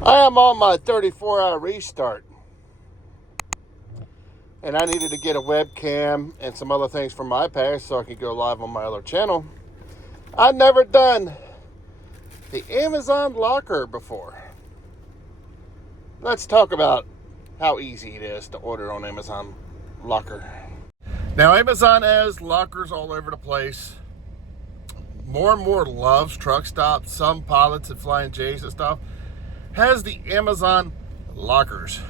I am on my 34-hour restart, and I needed to get a webcam and some other things from my past so I could go live on my other channel. I've never done the Amazon locker before. Let's talk about how easy it is to order on Amazon locker. Now, Amazon has lockers all over the place. More and more loves truck stops. Some pilots and Flying J's and stuff has the Amazon lockers.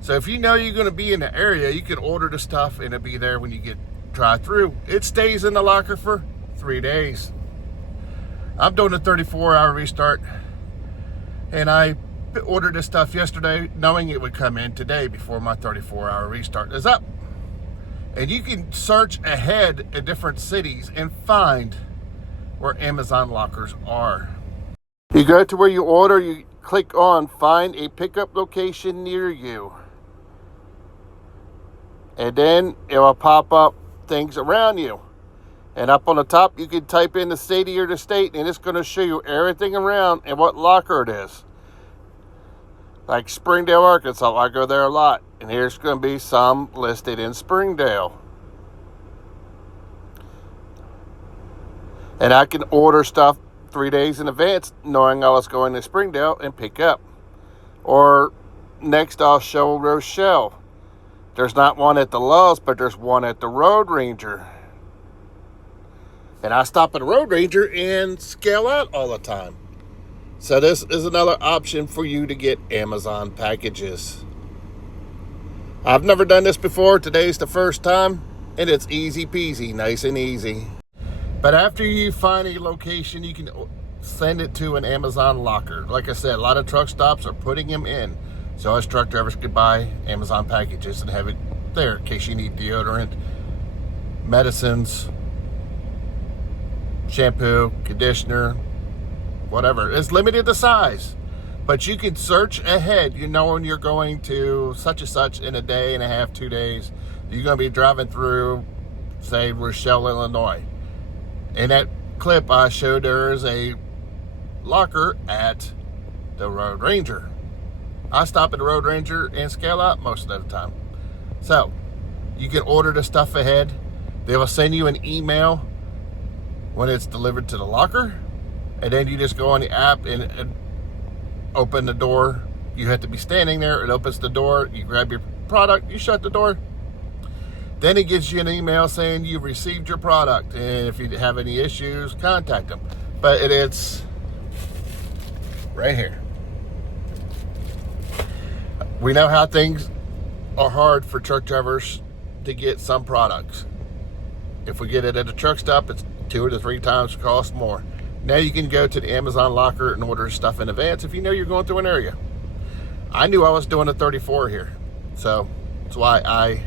So if you know you're going to be in the area, you can order the stuff and it'll be there when you get drive through. It stays in the locker for 3 days. I'm doing a 34-hour restart, and I ordered this stuff yesterday knowing it would come in today before my 34-hour restart is up. And you can search ahead in different cities and find where Amazon lockers are. You go to where you order, you click on find a pickup location near you. And then it will pop up things around you. And up on the top, you can type in the city or the state, and it's going to show you everything around and what locker it is. Like Springdale, Arkansas, I go there a lot. And here's going to be some listed in Springdale. And I can order stuff 3 days in advance, knowing I was going to Springdale and pick up. Or next I'll show Rochelle. There's not one at the Lowe's, but there's one at the Road Ranger. And I stop at the Road Ranger and scale out all the time. So this is another option for you to get Amazon packages. I've never done this before. Today's the first time, and it's easy peasy, nice and easy. But after you find a location, you can send it to an Amazon locker. Like I said, a lot of truck stops are putting them in. So us truck drivers could buy Amazon packages and have it there in case you need deodorant, medicines, shampoo, conditioner, whatever. It's limited to size. But you can search ahead. You know when you're going to such and such in a day and a half, 2 days. You're going to be driving through, say, Rochelle, Illinois. In that clip, I showed there is a locker at the Road Ranger. I stop at the Road Ranger and scale out most of the time. So, you can order the stuff ahead. They will send you an email when it's delivered to the locker. And then you just go on the app and open the door. You have to be standing there. It opens the door. You grab your product. You shut the door. Then it gives you an email saying you've received your product. And if you have any issues, contact them. But it's right here. We know how things are hard for truck drivers to get some products. If we get it at a truck stop, it's 2 to 3 times the cost more. Now you can go to the Amazon locker and order stuff in advance if you know you're going through an area. I knew I was doing a 34 here. So that's why I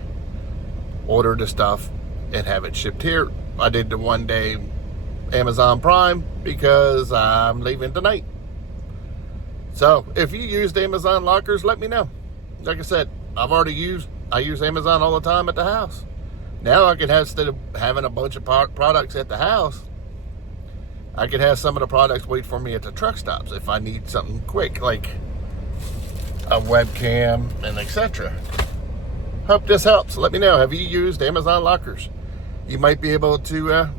ordered the stuff and have it shipped here. I did the 1-day Amazon Prime because I'm leaving tonight. So if you used Amazon lockers, let me know. Like I said, I use Amazon all the time at the house. Now I can have, instead of having a bunch of products at the house, I could have some of the products wait for me at the truck stops if I need something quick, like a webcam and etc. Hope this helps. Let me know. Have you used Amazon lockers? You might be able to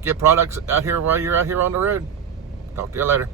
get products out here while you're out here on the road. Talk to you later.